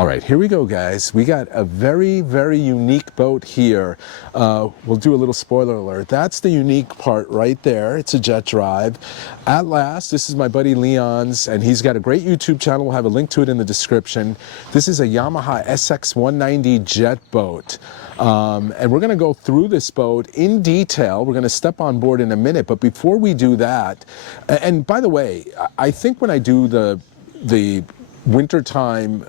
All right, here we go, guys. We got a very, very unique boat here. We'll do a little spoiler alert. That's the unique part right there. It's a jet drive. At last, this is my buddy Leon's, and he's got a great YouTube channel. We'll have a link to it in the description. This is a Yamaha SX190 jet boat. And we're going to go through this boat in detail. We're going to step on board in a minute. But before we do that, and by the way, I think when I do the wintertime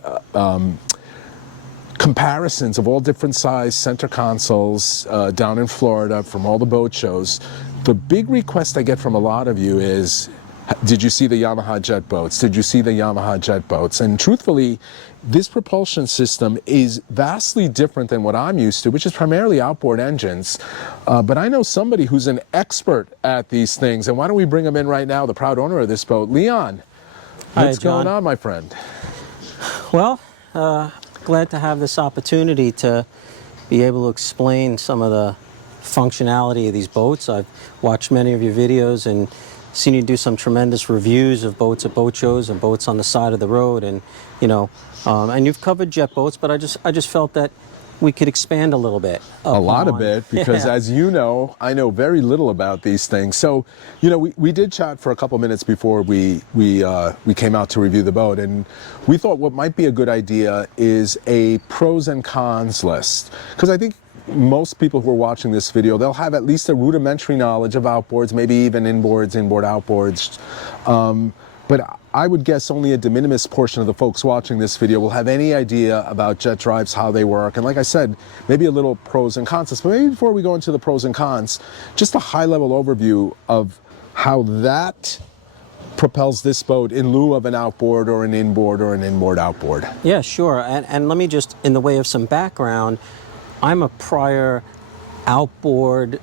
comparisons of all different size center consoles down in Florida from all the boat shows, the big request I get from a lot of you is, did you see the Yamaha jet boats? Did you see the Yamaha jet boats? And truthfully, this propulsion system is vastly different than what I'm used to, which is primarily outboard engines. But I know somebody who's an expert at these things, and why don't we bring him in right now, the proud owner of this boat, Leon. What's going on, my friend? Well, glad to have this opportunity to be able to explain some of the functionality of these boats. I've watched many of your videos and seen you do some tremendous reviews of boats at boat shows and boats on the side of the road, and and you've covered jet boats, but I just felt that we could expand a little bit. A lot of it, because as you know, I know very little about these things. So, we did chat for a couple minutes before we came out to review the boat, and we thought what might be a good idea is a pros and cons list, because I think most people who are watching this video, they'll have at least a rudimentary knowledge of outboards, maybe even inboards, inboard, outboards. But I would guess only a de minimis portion of the folks watching this video will have any idea about jet drives, how they work. And like I said, maybe a little pros and cons. But maybe before we go into the pros and cons, just a high-level overview of how that propels this boat in lieu of an outboard or an inboard or an inboard outboard. Yeah, sure. And let me just, in the way of some background, I'm a prior outboard,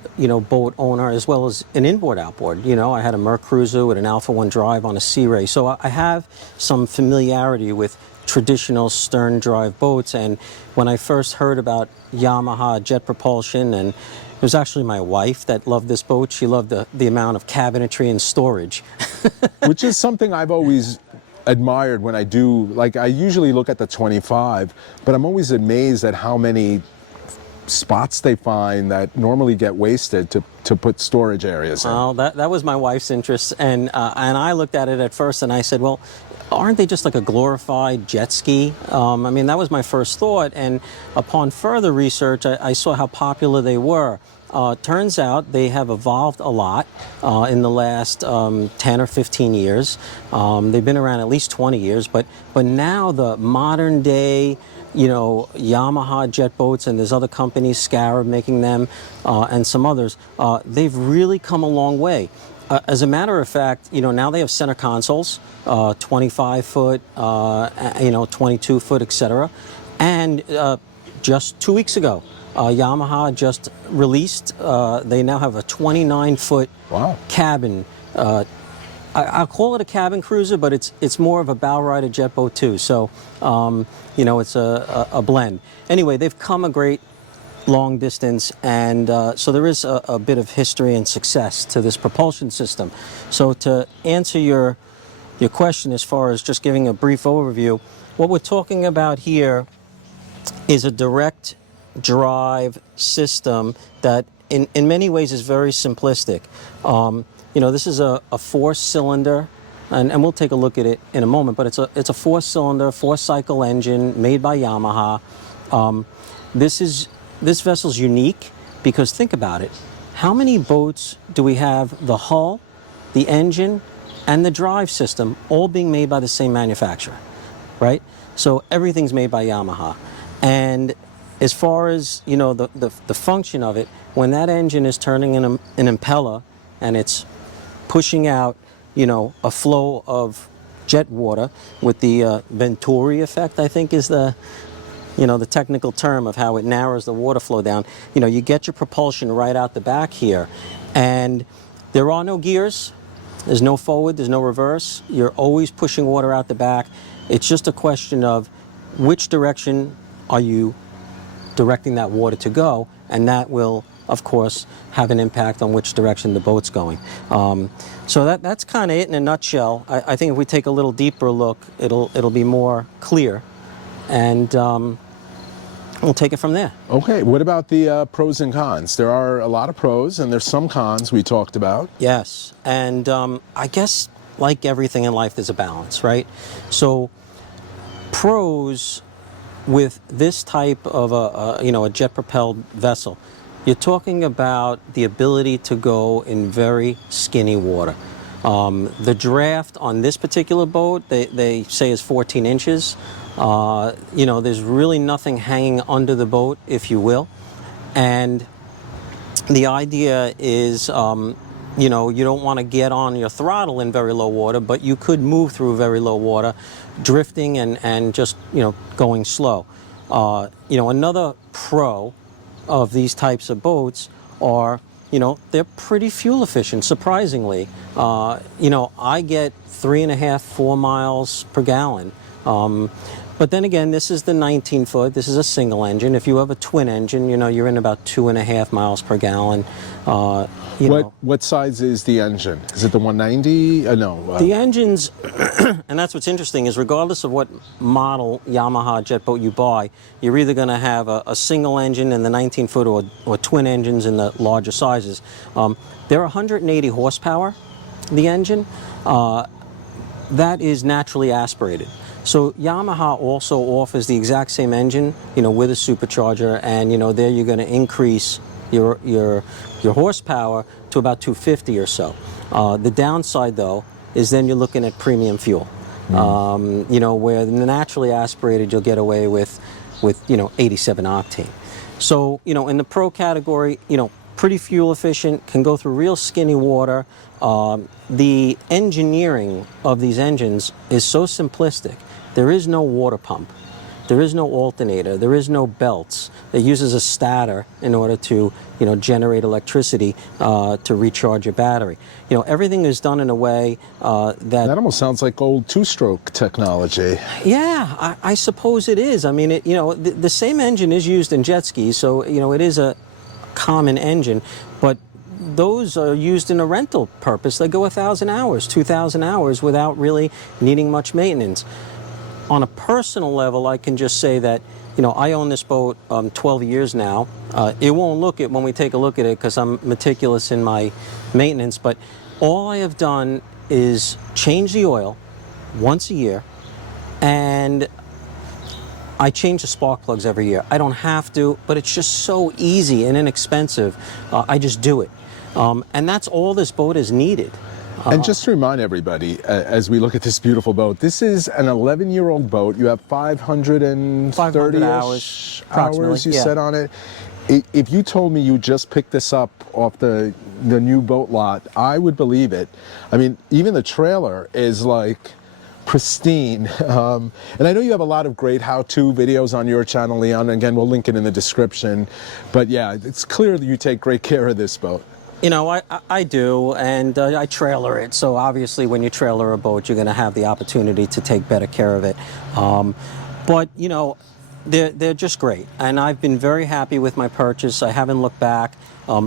boat owner, as well as an inboard outboard. I had a Merc Cruiser with an Alpha 1 drive on a Sea Ray. So I have some familiarity with traditional stern drive boats. And when I first heard about Yamaha jet propulsion, and it was actually my wife that loved this boat. She loved the amount of cabinetry and storage. Which is something I've always admired when I do, like I usually look at the 25, but I'm always amazed at how many spots they find that normally get wasted to put storage areas in. Well, that was my wife's interest, and I looked at it at first and I said, well, aren't they just like a glorified jet ski? I mean, that was my first thought, and upon further research, I saw how popular they were. Turns out they have evolved a lot in the last 10 or 15 years. They've been around at least 20 years, but now the modern day Yamaha jet boats, and there's other companies, Scarab making them, and some others, they've really come a long way. As a matter of fact, now they have center consoles, 25 foot, 22 foot, etc. And just 2 weeks ago, Yamaha just released, they now have a 29-foot cabin. I'll call it a cabin cruiser, but it's more of a bow rider jet boat too. So, it's a blend. Anyway, they've come a great long distance, and so there is a bit of history and success to this propulsion system. So to answer your question as far as just giving a brief overview, what we're talking about here is a direct drive system that in many ways is very simplistic. This is a four-cylinder, and we'll take a look at it in a moment, but it's a four-cylinder, four-cycle engine made by Yamaha. This vessel's unique because, think about it, how many boats do we have the hull, the engine, and the drive system all being made by the same manufacturer, right? So everything's made by Yamaha. And as far as, the function of it, when that engine is turning an impeller and it's pushing out, a flow of jet water with the Venturi effect, I think is the technical term of how it narrows the water flow down. You get your propulsion right out the back here, and there are no gears. There's no forward, there's no reverse. You're always pushing water out the back. It's just a question of which direction are you directing that water to go, and that will, of course, have an impact on which direction the boat's going. So that's kind of it in a nutshell. I think if we take a little deeper look, it'll be more clear. and we'll take it from there. Okay, what about the pros and cons? There are a lot of pros and there's some cons we talked about. Yes, and I guess like everything in life, there's a balance, right? So pros with this type of a jet-propelled vessel, you're talking about the ability to go in very skinny water. The draft on this particular boat, they say is 14 inches. There's really nothing hanging under the boat, if you will. And the idea is, you don't want to get on your throttle in very low water, but you could move through very low water, drifting and just, going slow. Another pro of these types of boats are, they're pretty fuel efficient, surprisingly. I get 3.5, 4 miles per gallon. But then again, this is the 19-foot. This is a single engine. If you have a twin engine, you're in about 2.5 miles per gallon. What size is the engine? Is it the 190? No. The engines, and that's what's interesting, is regardless of what model Yamaha jet boat you buy, you're either going to have a single engine in the 19-foot or twin engines in the larger sizes. They're 180 horsepower, the engine. That is naturally aspirated. So Yamaha also offers the exact same engine, with a supercharger, and there you're going to increase your horsepower to about 250 or so. The downside, though, is then you're looking at premium fuel. Where the naturally aspirated you'll get away with 87 octane. So in the pro category, pretty fuel efficient, can go through real skinny water. The engineering of these engines is so simplistic. There is no water pump. There is no alternator. There is no belts. It uses a stator in order to, generate electricity to recharge your battery. Everything is done in a way that almost sounds like old two-stroke technology. Yeah, I suppose it is. I mean, the same engine is used in jet skis, so it is a common engine, but those are used in a rental purpose. They go 1,000 hours, 2,000 hours without really needing much maintenance. On a personal level, I can just say that, I own this boat 12 years now. It won't look it when we take a look at it because I'm meticulous in my maintenance, but all I have done is change the oil once a year, and I change the spark plugs every year. I don't have to, but it's just so easy and inexpensive. I just do it. And that's all this boat is needed. And just to remind everybody, as we look at this beautiful boat, this is an 11-year-old boat. You have 530 hours you said on it. If you told me you just picked this up off the new boat lot, I would believe it. I mean, even the trailer is like pristine. And I know you have a lot of great how-to videos on your channel, Leon. Again, we'll link it in the description. But yeah, it's clear that you take great care of this boat. I do, and I trailer it. So obviously when you trailer a boat, you're going to have the opportunity to take better care of it. But, they're just great. And I've been very happy with my purchase. I haven't looked back.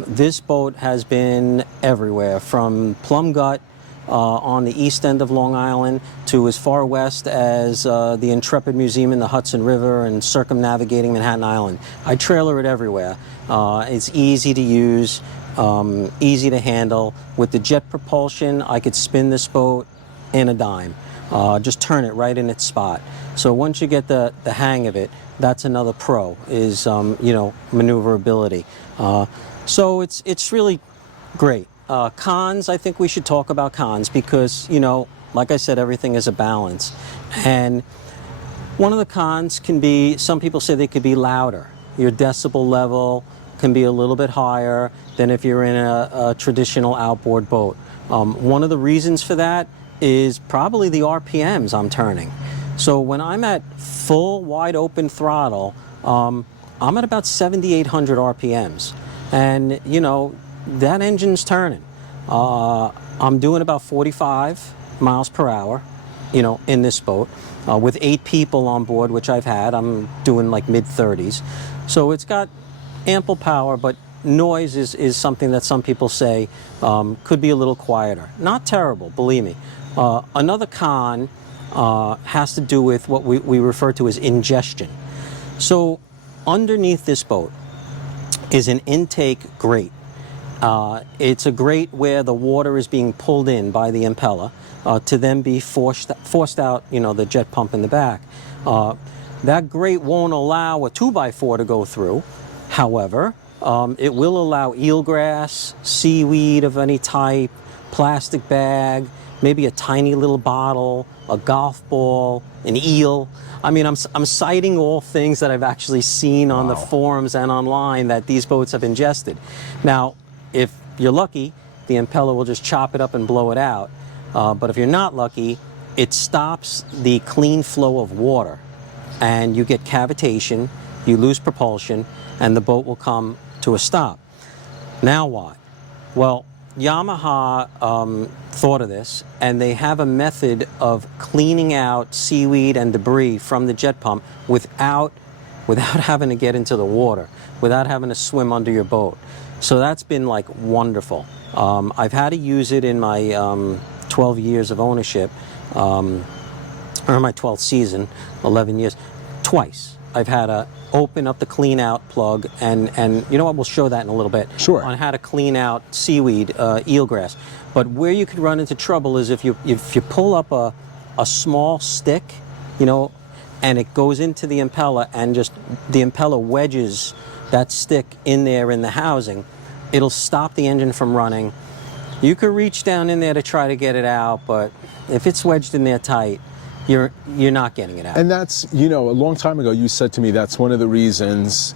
This boat has been everywhere, from Plum Gut on the east end of Long Island to as far west as the Intrepid Museum in the Hudson River and circumnavigating Manhattan Island. I trailer it everywhere. It's easy to use. Easy to handle. With the jet propulsion, I could spin this boat in a dime. Just turn it right in its spot. So once you get the hang of it, that's another pro, is maneuverability. So it's really great. Cons, I think we should talk about cons because, like I said, everything is a balance. And one of the cons can be, some people say they could be louder. Your decibel level can be a little bit higher than if you're in a traditional outboard boat. One of the reasons for that is probably the RPMs I'm turning. So when I'm at full wide open throttle, I'm at about 7,800 RPMs. And that engine's turning. I'm doing about 45 miles per hour, in this boat. With 8 people on board, which I've had, I'm doing like mid-30s. So it's got ample power, but noise is something that some people say could be a little quieter. Not terrible, believe me. Another con has to do with what we refer to as ingestion. So underneath this boat is an intake grate. It's a grate where the water is being pulled in by the impeller to then be forced out, the jet pump in the back. That grate won't allow a 2x4 to go through. However, it will allow eelgrass, seaweed of any type, plastic bag, maybe a tiny little bottle, a golf ball, an eel. I mean, I'm citing all things that I've actually seen on the forums and online that these boats have ingested. Now, if you're lucky, the impeller will just chop it up and blow it out. But if you're not lucky, it stops the clean flow of water, and you get cavitation, you lose propulsion, and the boat will come to a stop. Now what? Well, Yamaha thought of this, and they have a method of cleaning out seaweed and debris from the jet pump without having to get into the water, without having to swim under your boat. So that's been like wonderful. I've had to use it in my 12 years of ownership, or my 12th season, 11 years, twice. I've had to open up the clean out plug, and you know what, we'll show that in a little bit. Sure. On how to clean out seaweed, eelgrass. But where you could run into trouble is if you pull up a small stick, and it goes into the impeller, and just the impeller wedges that stick in there in the housing, it'll stop the engine from running. You could reach down in there to try to get it out, but if it's wedged in there tight, you're not getting it out. And that's, a long time ago you said to me that's one of the reasons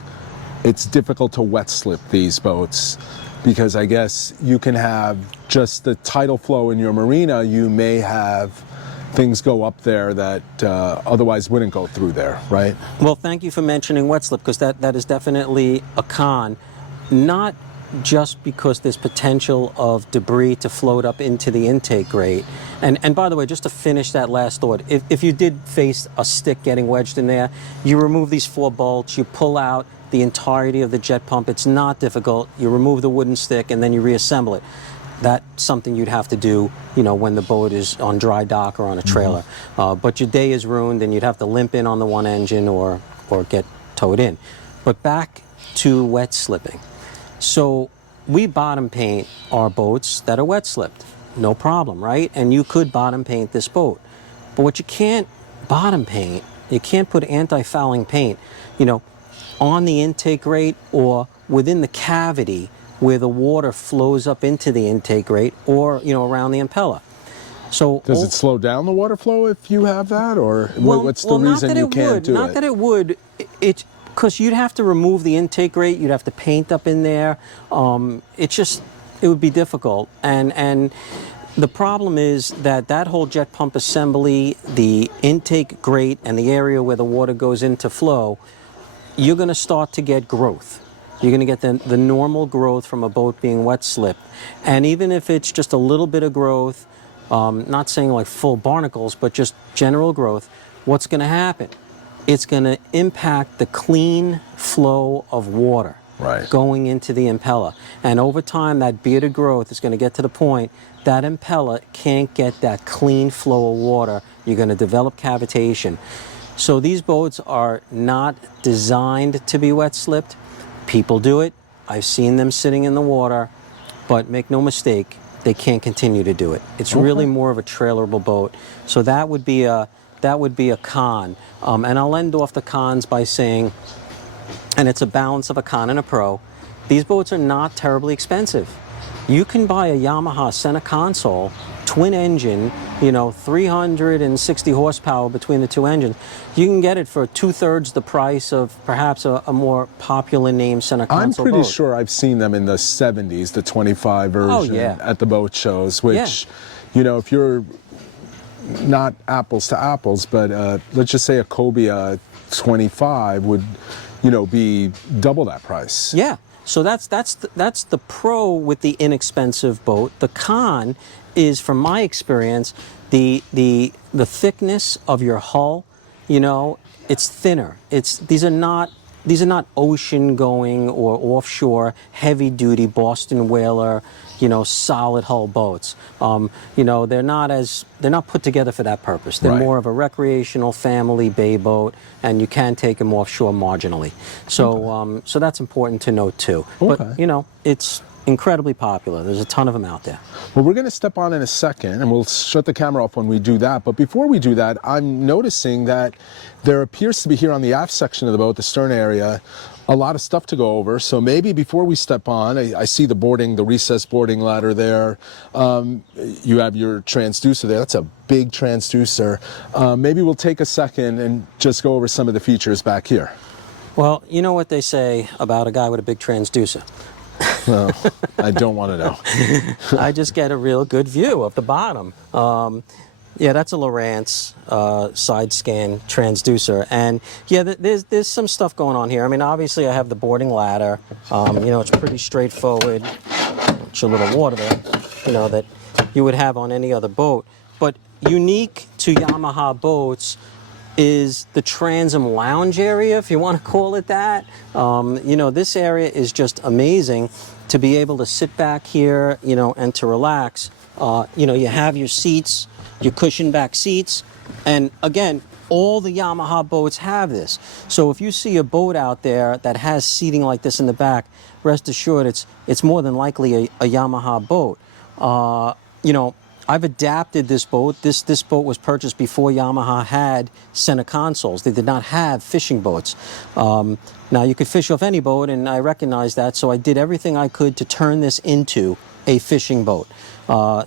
it's difficult to wet slip these boats, because I guess you can have just the tidal flow in your marina, you may have things go up there that otherwise wouldn't go through there, right? Well, thank you for mentioning wet slip, because that is definitely a con. Not just because there's potential of debris to float up into the intake grate. And by the way, just to finish that last thought, if you did face a stick getting wedged in there, you remove these 4 bolts, you pull out the entirety of the jet pump. It's not difficult. You remove the wooden stick and then you reassemble it. That's something you'd have to do, when the boat is on dry dock or on a trailer. But your day is ruined, and you'd have to limp in on the one engine or get towed in. But back to wet slipping. So we bottom paint our boats that are wet slipped. No problem, right? And you could bottom paint this boat. But what you can't bottom paint, you can't put anti-fouling paint, on the intake grate or within the cavity where the water flows up into the intake grate, or, around the impeller. So does it slow down the water flow if you have that, or what's the reason you can't do it? Not that it would. Because you'd have to remove the intake grate, you'd have to paint up in there. It would be difficult. And the problem is that whole jet pump assembly, the intake grate, and the area where the water goes into flow, you're going to start to get growth. You're going to get the normal growth from a boat being wet slipped. And even if it's just a little bit of growth, not saying like full barnacles, but just general growth, what's going to happen? It's going to impact the clean flow of water going into the impeller. And over time, that bearded growth is going to get to the point that impeller can't get that clean flow of water. You're going to develop cavitation. So these boats are not designed to be wet slipped. People do it. I've seen them sitting in the water, but make no mistake, they can't continue to do it. It's really more of a trailerable boat. So that would be a con. And I'll end off the cons by saying, and it's a balance of a con and a pro, these boats are not terribly expensive. You can buy a Yamaha center console, twin engine, 360 horsepower between the two engines. You can get it for 2/3 the price of perhaps a more popular name center console boat. I'm pretty sure I've seen them in the 70s, the 25 version at the boat shows, which, if you're not apples to apples, but let's just say a Cobia 25 would, be double that price. Yeah. So that's the pro with the inexpensive boat. The con is, from my experience, the thickness of your hull. It's thinner. These are not these are not ocean-going or offshore, heavy-duty Boston whaler, you know, solid hull boats. You know, they're not put together for that purpose. They're Right. more of a recreational family bay boat, and you can take them offshore marginally. So, so that's important to note too. Okay. But you know, it's incredibly popular. There's a ton of them out there. Well, we're going to step on in a second, and we'll shut the camera off when we do that. But before we do that, I'm noticing that there appears to be here on the aft section of the boat, the stern area, a lot of stuff to go over. So maybe before we step on, I see the recessed boarding ladder there. You have your transducer there. That's a big transducer. Maybe we'll take a second and just go over some of the features back here. Well, you know what they say about a guy with a big transducer. Well, I don't want to know. I just get a real good view of the bottom. Yeah, that's a Lowrance side scan transducer, and yeah, there's some stuff going on here. I mean, obviously I have the boarding ladder. You know, it's pretty straightforward. It's a little water there, you know, that you would have on any other boat. But unique to Yamaha boats is the transom lounge area, if you want to call it that. You know, this area is just amazing to be able to sit back here, you know, and to relax. You know, you have your seats, your cushion back seats, and again, all the Yamaha boats have this. So if you see a boat out there that has seating like this in the back, rest assured it's more than likely a Yamaha boat. You know, I've adapted this boat. This boat was purchased before Yamaha had center consoles. They did not have fishing boats. Now, you could fish off any boat, and I recognize that, so I did everything I could to turn this into a fishing boat.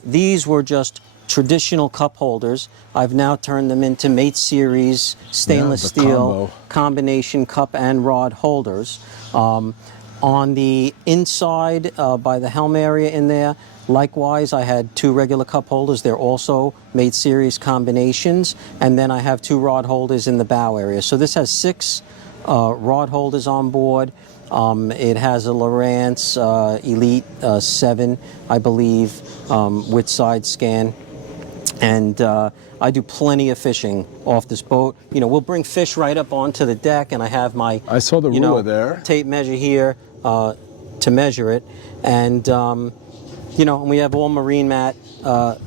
These were just traditional cup holders. I've now turned them into Mate Series stainless steel combination cup and rod holders. On the inside, by the helm area in there, likewise, I had 2 regular cup holders. They're also Mate Series combinations. And then I have 2 rod holders in the bow area. So this has 6 rod holders on board. It has a Lowrance Elite 7, I believe, with side scan. And I do plenty of fishing off this boat. You know, we'll bring fish right up onto the deck, and I have my I saw the ruler there. Tape measure here to measure it. And you know, and we have all marine mat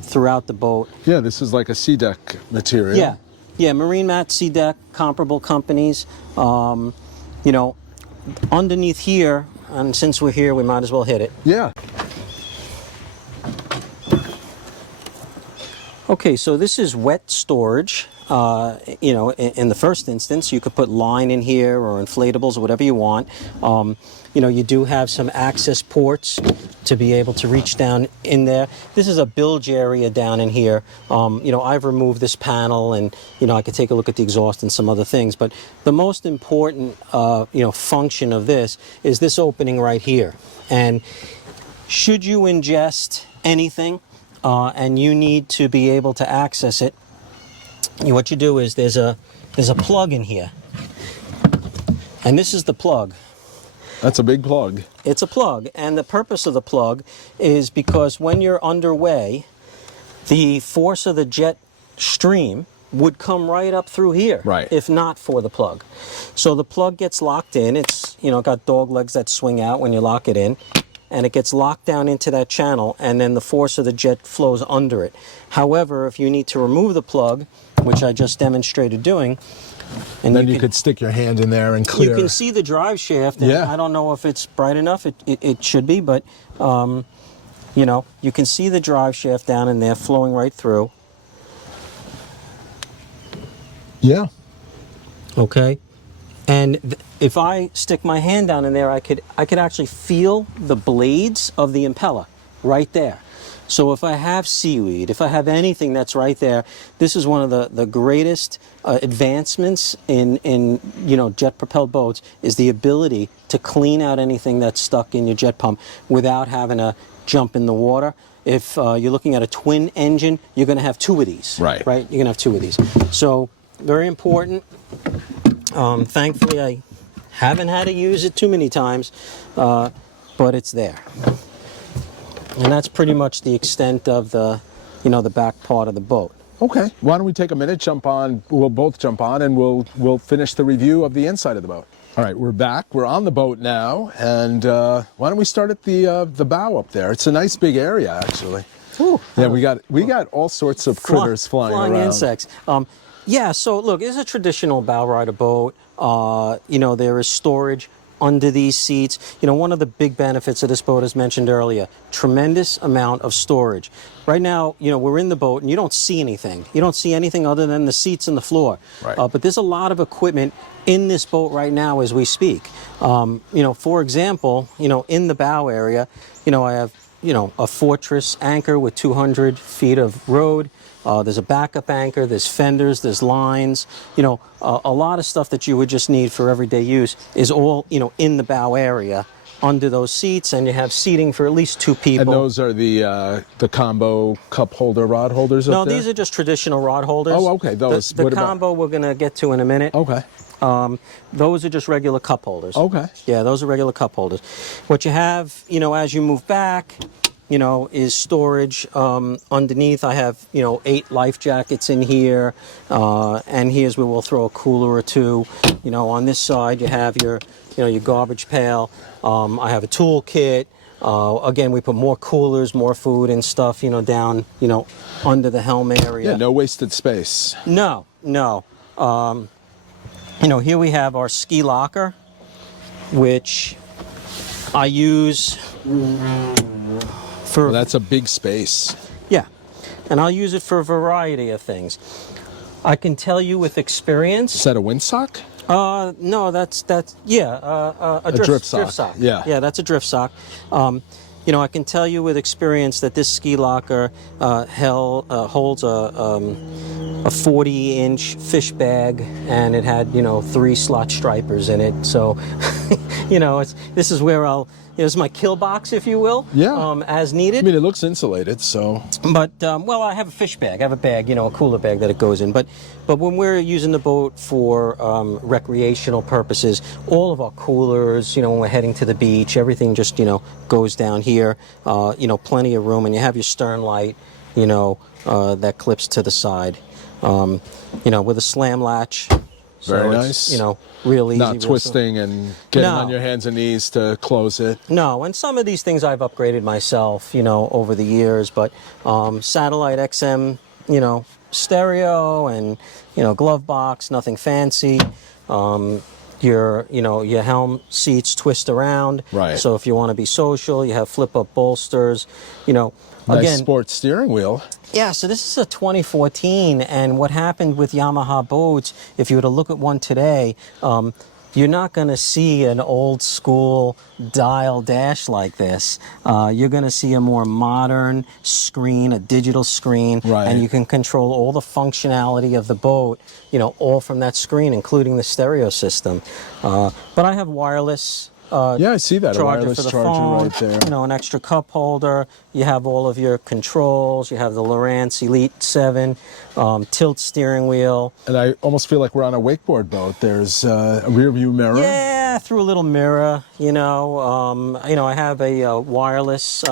throughout the boat. Yeah, this is like a sea deck material. Yeah, yeah, marine mat, sea deck, comparable companies. You know, underneath here, and since we're here, we might as well hit it. Yeah. Okay, so this is wet storage. You know, in the first instance, you could put line in here or inflatables or whatever you want. You know, you do have some access ports to be able to reach down in there. This is a bilge area down in here. You know, I've removed this panel, and you know, I could take a look at the exhaust and some other things. But the most important, you know, function of this is this opening right here. And should you ingest anything, and you need to be able to access it, what you do is there's a plug in here, and this is the plug. That's a big plug. It's a plug, and the purpose of the plug is because when you're underway, the force of the jet stream would come right up through here, right, if not for the plug. So the plug gets locked in. It's, you know, got dog legs that swing out when you lock it in, and it gets locked down into that channel, and then the force of the jet flows under it. However, if you need to remove the plug, which I just demonstrated doing, and then you could stick your hand in there and clear. You can see the drive shaft, and yeah. I don't know if it's bright enough. It should be, but you know, you can see the drive shaft down in there flowing right through. Yeah. Okay. And if I stick my hand down in there, I could actually feel the blades of the impeller right there. So if I have seaweed, if I have anything that's right there, this is one of the greatest advancements in you know, jet propelled boats, is the ability to clean out anything that's stuck in your jet pump without having to jump in the water. If you're looking at a twin engine, you're going to have 2 of these. Right. Right. You're going to have 2 of these. So very important. Thankfully, I haven't had to use it too many times, but it's there. And that's pretty much the extent of the, you know, the back part of the boat. Okay. Why don't we take a minute, jump on, we'll both jump on, and we'll finish the review of the inside of the boat. All right, we're back. We're on the boat now, and why don't we start at the bow up there? It's a nice big area, actually. Ooh, Yeah, we got all sorts of critters flying around. insects. Yeah, so look, it's a traditional bow rider boat. You know, there is storage under these seats. You know, one of the big benefits of this boat, as mentioned earlier, tremendous amount of storage. Right now, you know, we're in the boat and you don't see anything. You don't see anything other than the seats and the floor. Right. But there's a lot of equipment in this boat right now as we speak. You know, for example, you know, in the bow area, you know, I have, you know, a Fortress anchor with 200 feet of rode. There's a backup anchor, there's fenders, there's lines, you know, a lot of stuff that you would just need for everyday use is all, you know, in the bow area under those seats, and you have seating for at least 2 people. And those are the combo cup holder, rod holders up No, there? these are just traditional rod holders. Oh, okay, those. The What about- combo we're going to get to in a minute. Okay, Those are just regular cup holders. okay. Yeah, those are regular cup holders. What you have, you know, as you move back, you know, is storage underneath. I have, you know, 8 life jackets in here, and here's where we'll throw a cooler or 2. You know, on this side you have your, you know, your garbage pail. I have a tool kit. Again, we put more coolers, more food and stuff, you know, down, you know, under the helm area. Yeah, no wasted space. No, no. You know, here we have our ski locker, which I use for... Well, that's a big space. Yeah, and I'll use it for a variety of things. I can tell you with experience... Is that a windsock? No, that's a drift sock. Yeah. Yeah, that's a drift sock. You know, I can tell you with experience that this ski locker holds a 40-inch fish bag, and it had, you know, 3 slot stripers in it. So, you know, this is where this is my kill box, if you will. Yeah. As needed. I mean, it looks insulated, so. But well, I have a fish bag. I have a bag, you know, a cooler bag that it goes in. But when we're using the boat for recreational purposes, all of our coolers, you know, when we're heading to the beach, everything just, you know, goes down here. You know, plenty of room, and you have your stern light, you know, that clips to the side. You know, with a slam latch. Very So it's, nice. you know, real easy. Not twisting and getting on your hands and knees to close it. No, and some of these things I've upgraded myself, you know, over the years, but satellite XM, you know, stereo and, you know, glove box, nothing fancy. Your helm seats twist around. Right. So if you want to be social, you have flip-up bolsters, you know. Nice Again, sports steering wheel. yeah, so this is a 2014, and what happened with Yamaha boats, if you were to look at one today, you're not going to see an old school dial dash like this. You're going to see a more modern screen, a digital screen, Right. and you can control all the functionality of the boat, you know, all from that screen, including the stereo system. But I have wireless. Yeah, I see that. A Charger wireless for the charger phone, right there. you know, an extra cup holder. You have all of your controls. You have the Lowrance Elite 7 tilt steering wheel. And I almost feel like we're on a wakeboard boat. There's a rear view mirror. Yeah, through a little mirror. You know, I have a wireless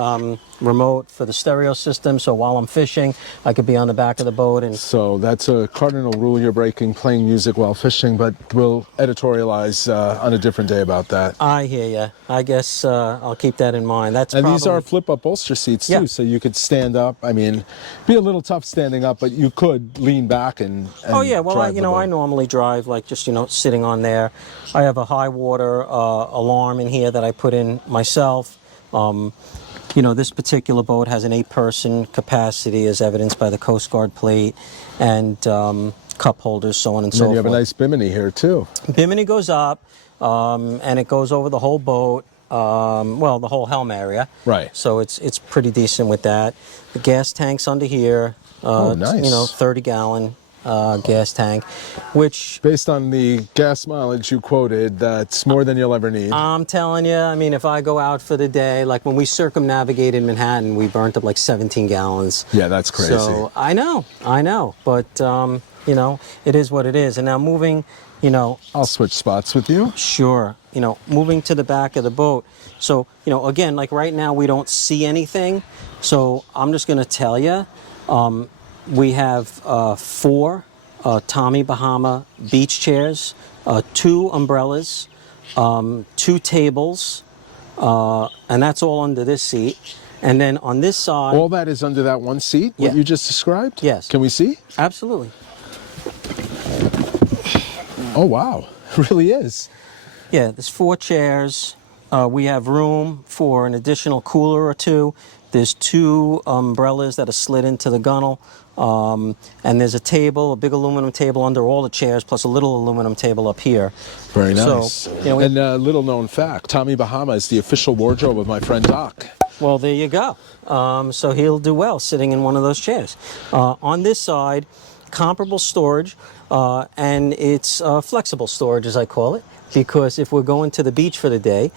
remote for the stereo system. So while I'm fishing, I could be on the back of the boat and. So that's a cardinal rule you're breaking, playing music while fishing, but we'll editorialize on a different day about that. I hear you. I guess I'll keep that in mind. That's And probably, these are flip-up bolster seats too, Yeah. so you could stand up. I mean, be a little tough standing up, but you could lean back and Oh yeah, well, drive the I boat. normally drive like just, you know, sitting on there. I have a high water alarm in here that I put in myself. You know, this particular boat has an 8-person capacity, as evidenced by the Coast Guard plate, and cup holders, so on and And so then you have a forth. nice bimini here too. Bimini goes up, and it goes over the whole boat. Well, the whole helm area. Right. So it's pretty decent with that. The gas tank's under here. Oh, nice. You know, 30-gallon gas tank, which Based on the gas mileage you quoted, that's more than you'll ever need. I'm telling you, I mean, if I go out for the day, like when we circumnavigated Manhattan, we burnt up like 17 gallons. Yeah, that's crazy. So I know, but you know, it is what it is. And now moving, you know, I'll switch spots with you. sure, you know, moving to the back of the boat. So, you know, again, like right now we don't see anything. So I'm just going to tell you, we have 4 Tommy Bahama beach chairs, 2 umbrellas, 2 tables, and that's all under this seat. And then on this side... All that is under that one seat, what Yeah. you just described? Yes. Can we see? Absolutely. Oh, wow. It really is. Yeah, there's 4 chairs. We have room for an additional cooler or 2. There's 2 umbrellas that are slid into the gunnel. And there's a table, a big aluminum table under all the chairs, plus a little aluminum table up here. Very nice. So, you know, and a little known fact, Tommy Bahama is the official wardrobe of my friend Doc. Well, there you go. So he'll do well sitting in one of those chairs. On this side, comparable storage, and it's flexible storage, as I call it, because if we're going to the beach for the day,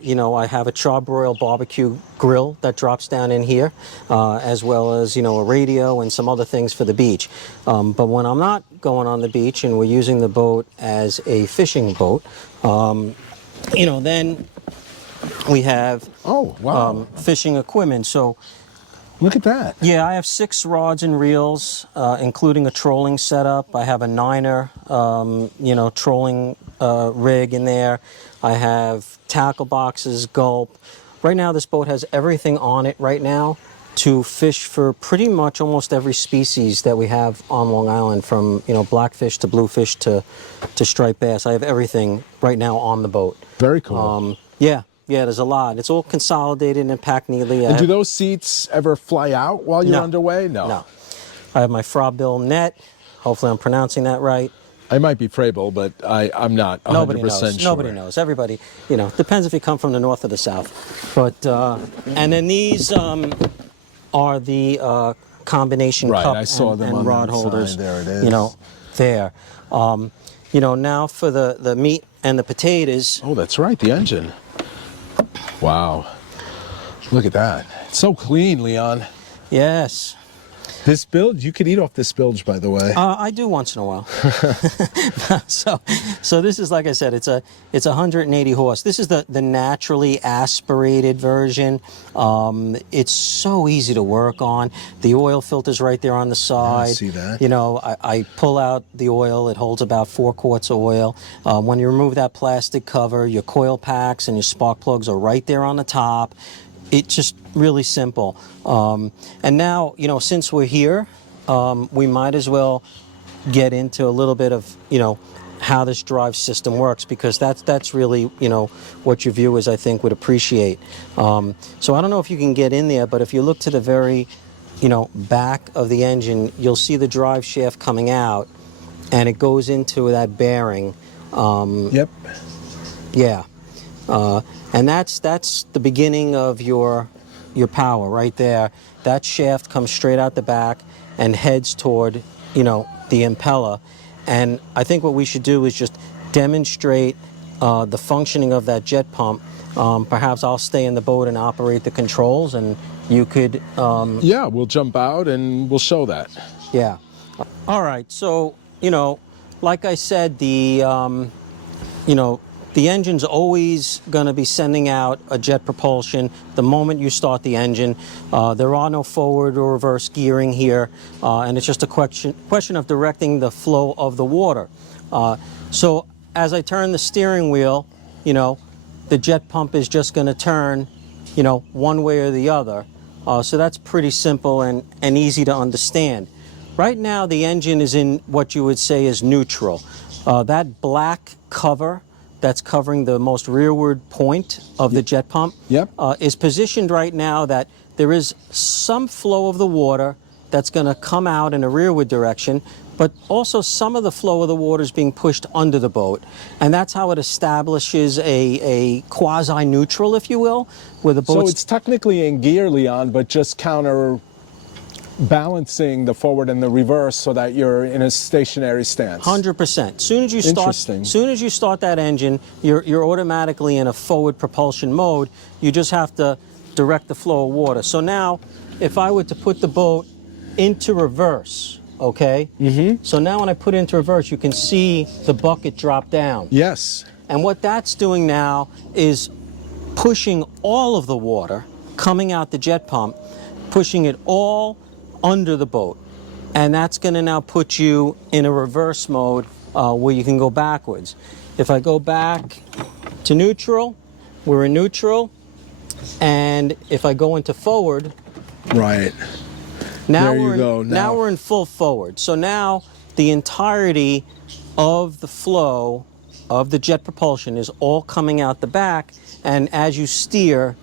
you know, I have a charbroil barbecue grill that drops down in here, as well as, you know, a radio and some other things for the beach. But when I'm not going on the beach and we're using the boat as a fishing boat, you know, then we have fishing equipment. So look at that. yeah, I have 6 rods and reels, including a trolling setup. I have a 9er, you know, trolling rig in there. I have tackle boxes, gulp. Right now, this boat has everything on it right now to fish for pretty much almost every species that we have on Long Island, from, you know, blackfish to bluefish to striped bass. I have everything right now on the boat. Very cool. Yeah, there's a lot. It's all consolidated and packed neatly. And do those seats ever fly out while you're underway? No. I have my Frabill net. Hopefully I'm pronouncing that right. I might be Frabill, but I'm not 100% Nobody knows. sure. Nobody knows. Everybody, you know, depends if you come from the north or the south. But, and then these are the combination cup I saw them and on rod that holders. side. There it is. You know, there. You know, now for the meat and the potatoes. Oh, that's right, the engine. Wow. Look at that. It's so clean, Leon. Yes. This bilge, you could eat off this bilge, by the way. I do once in a while. So this is, like I said, it's 180 horse. This is the naturally aspirated version. It's so easy to work on. The oil filter's right there on the side. I see that. You know, I pull out the oil. It holds about 4 quarts of oil. When you remove that plastic cover, your coil packs and your spark plugs are right there on the top. It's just really simple. And now, you know, since we're here, we might as well get into a little bit of, you know, how this drive system works, because that's really, you know, what your viewers, I think, would appreciate. So I don't know if you can get in there, but if you look to the very, you know, back of the engine, you'll see the drive shaft coming out, and it goes into that bearing. Yep. Yeah. And that's the beginning of your power right there. That shaft comes straight out the back and heads toward, you know, the impeller. And I think what we should do is just demonstrate the functioning of that jet pump. Perhaps I'll stay in the boat and operate the controls, and you could... Yeah, we'll jump out and we'll show that. Yeah. All right. So, you know, like I said, the, you know, the engine's always going to be sending out a jet propulsion the moment you start the engine. There are no forward or reverse gearing here, and it's just a question of directing the flow of the water. So as I turn the steering wheel, you know, the jet pump is just going to turn, you know, one way or the other. So that's pretty simple and easy to understand. Right now, the engine is in what you would say is neutral. That black cover that's covering the most rearward point of the jet pump is positioned right now that there is some flow of the water that's going to come out in a rearward direction, but also some of the flow of the water is being pushed under the boat. And that's how it establishes a quasi-neutral, if you will, where the boat... So it's technically in gear, Leon, but just counterbalancing the forward and the reverse so that you're in a stationary stance. 100%. Soon as you start that engine, you're automatically in a forward propulsion mode. You just have to direct the flow of water. So now, if I were to put the boat into reverse, okay? So now when I put it into reverse, you can see the bucket drop down. Yes. And what that's doing now is pushing all of the water coming out the jet pump, pushing it all under the boat. And that's going to now put you in a reverse mode where you can go backwards. If I go back to neutral, we're in neutral, and if I go into forward, Right. now There you go. now we're in full forward. So now the entirety of the flow of the jet propulsion is all coming out the back, and as you steer,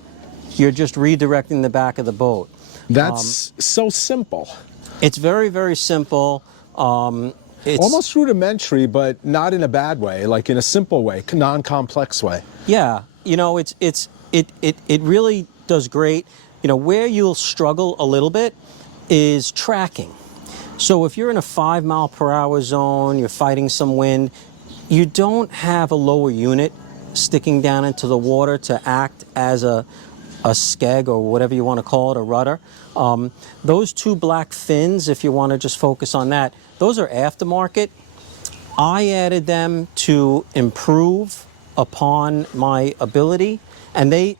you're just redirecting the back of the boat. That's so simple. It's very, very simple. It's Almost rudimentary, but not in a bad way, like in a simple way, non-complex way. Yeah, you know, it really does great. You know, where you'll struggle a little bit is tracking. So if you're in a 5 mile per hour zone, you're fighting some wind, you don't have a lower unit sticking down into the water to act as a skeg or whatever you want to call it, a rudder. Those two black fins, if you want to just focus on that, those are aftermarket. I added them to improve upon my ability, and they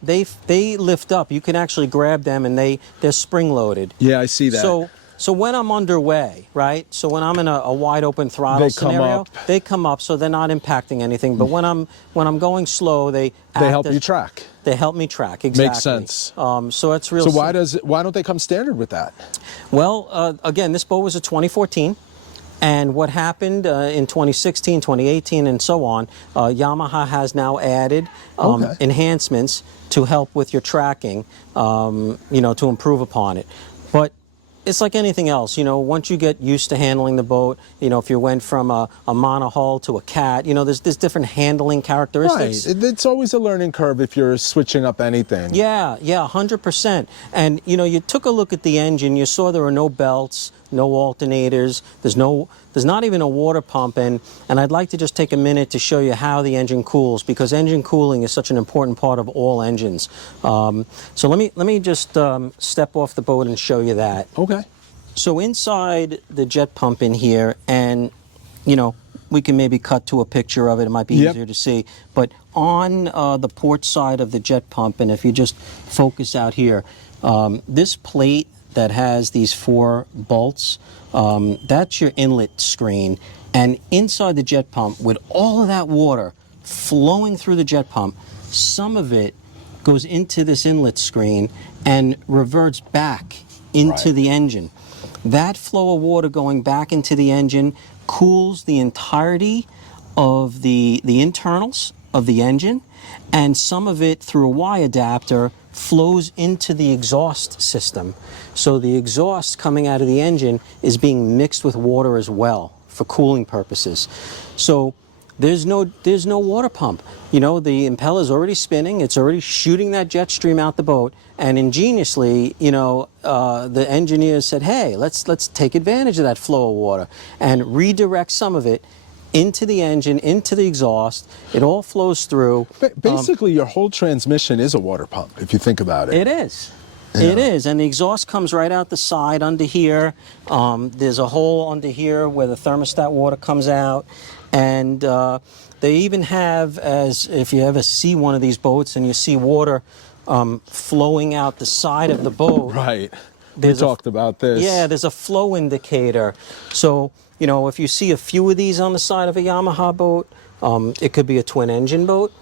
lift up. You can actually grab them, and they're spring loaded. Yeah, I see that. So when I'm underway, right? So when I'm in a wide open throttle scenario, they come up, so they're not impacting anything. But when I'm going slow, they help you track. They help me track, exactly. Makes sense. So that's real. So why don't they come standard with that? Well, again, this boat was a 2014. And what happened in 2016, 2018, and so on, Yamaha has now added enhancements to help with your tracking, you know, to improve upon it. But it's like anything else, you know, once you get used to handling the boat, you know, if you went from a monohull to a cat, you know, there's different handling characteristics. Right. It's always a learning curve if you're switching up anything. Yeah, 100%. And, you know, you took a look at the engine, you saw there were no belts, no alternators, there's not even a water pump, and I'd like to just take a minute to show you how the engine cools, because engine cooling is such an important part of all engines. So let me just step off the boat and show you that. Okay. So inside the jet pump in here, and you know, we can maybe cut to a picture of it, it might be easier to see, but on the port side of the jet pump, and if you just focus out here, this plate that has these 4 bolts, that's your inlet screen. And inside the jet pump, with all of that water flowing through the jet pump, some of it goes into this inlet screen and reverts back into the engine. That flow of water going back into the engine cools the entirety of the internals of the engine, and some of it, through a Y adapter, flows into the exhaust system. So the exhaust coming out of the engine is being mixed with water as well for cooling purposes. So there's no water pump. You know, the impeller's already spinning, it's already shooting that jet stream out the boat, and ingeniously, you know, the engineers said, hey, let's take advantage of that flow of water and redirect some of it into the engine, into the exhaust. It all flows through. Basically, your whole transmission is a water pump, if you think about it. It is. Yeah. It is, and the exhaust comes right out the side under here. There's a hole under here where the thermostat water comes out, and they even have, as if you ever see one of these boats and you see water flowing out the side of the boat. Right. We talked about this. Yeah, there's a flow indicator. So, you know, if you see a few of these on the side of a Yamaha boat, it could be a twin engine boat,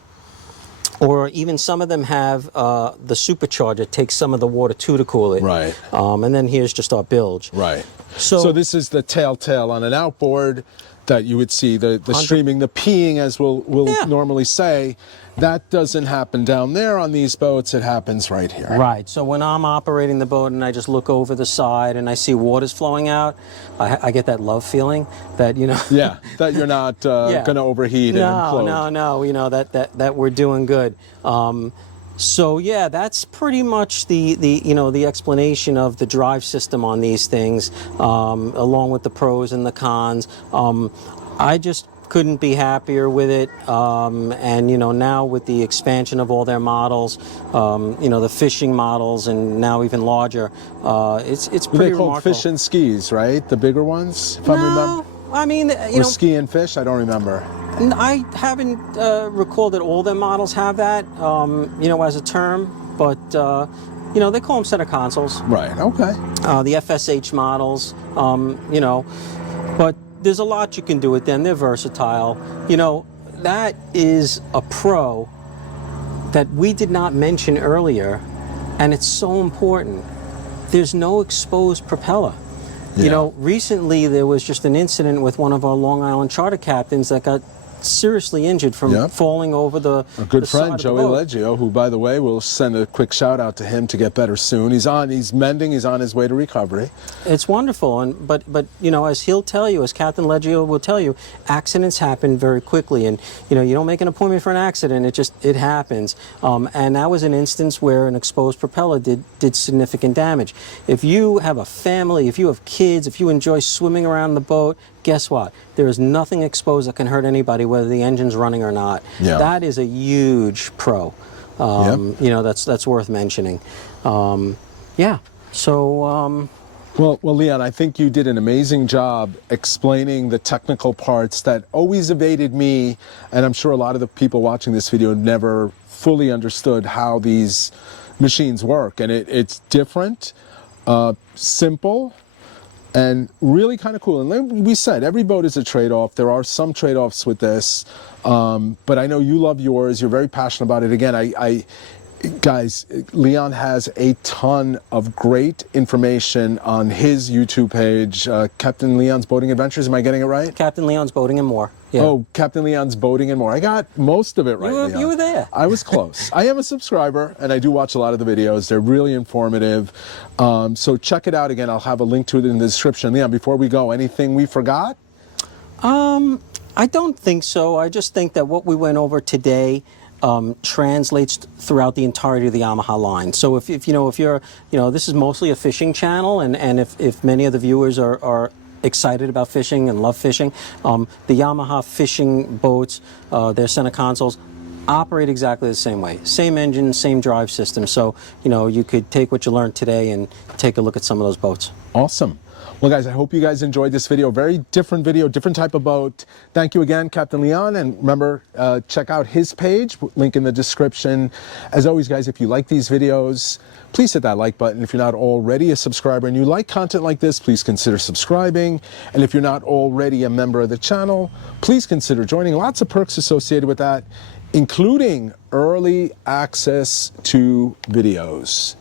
or even some of them have the supercharger takes some of the water to cool it. Right. And then here's just our bilge. Right. So this is the tail on an outboard that you would see, the streaming, the peeing, as we'll normally say. That doesn't happen down there on these boats, it happens right here. Right, so when I'm operating the boat and I just look over the side and I see water's flowing out, I get that love feeling that, you know. Yeah, that you're not going to overheat and implode. No, you know, that we're doing good. So yeah, that's pretty much the you know, the explanation of the drive system on these things, along with the pros and the cons. I just couldn't be happier with it, and you know, now with the expansion of all their models, you know, the fishing models, and now even larger, it's pretty They call remarkable. fish and skis, right? The bigger ones, if I remember. I mean, you know, ski and fish, I don't remember. I haven't recalled that all their models have that, you know, as a term, but you know, they call them center consoles. Right. Okay. The FSH models, you know, but there's a lot you can do with them. They're versatile. You know, that is a pro that we did not mention earlier, and it's so important. There's no exposed propeller. Yeah. You know, recently there was just an incident with one of our Long Island charter captains that got seriously injured from falling over the a good the side friend, of the Joey boat. Leggio, who, by the way, we'll send a quick shout out to him to get better soon. He's mending, he's on his way to recovery. It's wonderful, and but you know, as he'll tell you, as Captain Leggio will tell you, accidents happen very quickly, and you know, you don't make an appointment for an accident; it happens. And that was an instance where an exposed propeller did significant damage. If you have a family, if you have kids, if you enjoy swimming around the boat, guess what? There is nothing exposed that can hurt anybody, whether the engine's running or not. Yeah. That is a huge pro. You know, that's worth mentioning. Yeah. So. Well, Leon, I think you did an amazing job explaining the technical parts that always evaded me, and I'm sure a lot of the people watching this video never fully understood how these machines work. And it's different, simple, and really kind of cool. And like we said, every boat is a trade-off. There are some trade-offs with this, but I know you love yours. You're very passionate about it. Again, guys, Leon has a ton of great information on his YouTube page, Captain Leon's Boating Adventures. Am I getting it right? Captain Leon's Boating and More. Yeah. Oh, Captain Leon's Boating and More. I got most of it right, Leon. You were there. I was close. I am a subscriber, and I do watch a lot of the videos. They're really informative. So check it out. Again, I'll have a link to it in the description. Leon, before we go, anything we forgot? I don't think so. I just think that what we went over today translates throughout the entirety of the Yamaha line. So if you're, this is mostly a fishing channel, and if many of the viewers are excited about fishing and love fishing, the Yamaha fishing boats, their center consoles, operate exactly the same way. Same engine, same drive system. So, you could take what you learned today and take a look at some of those boats. Awesome. Well, guys, I hope you guys enjoyed this video. Very different video, different type of boat. Thank you again, Captain Leon. And remember, check out his page, link in the description. As always, guys, if you like these videos, please hit that like button. If you're not already a subscriber and you like content like this, please consider subscribing. And if you're not already a member of the channel, please consider joining. Lots of perks associated with that, including early access to videos.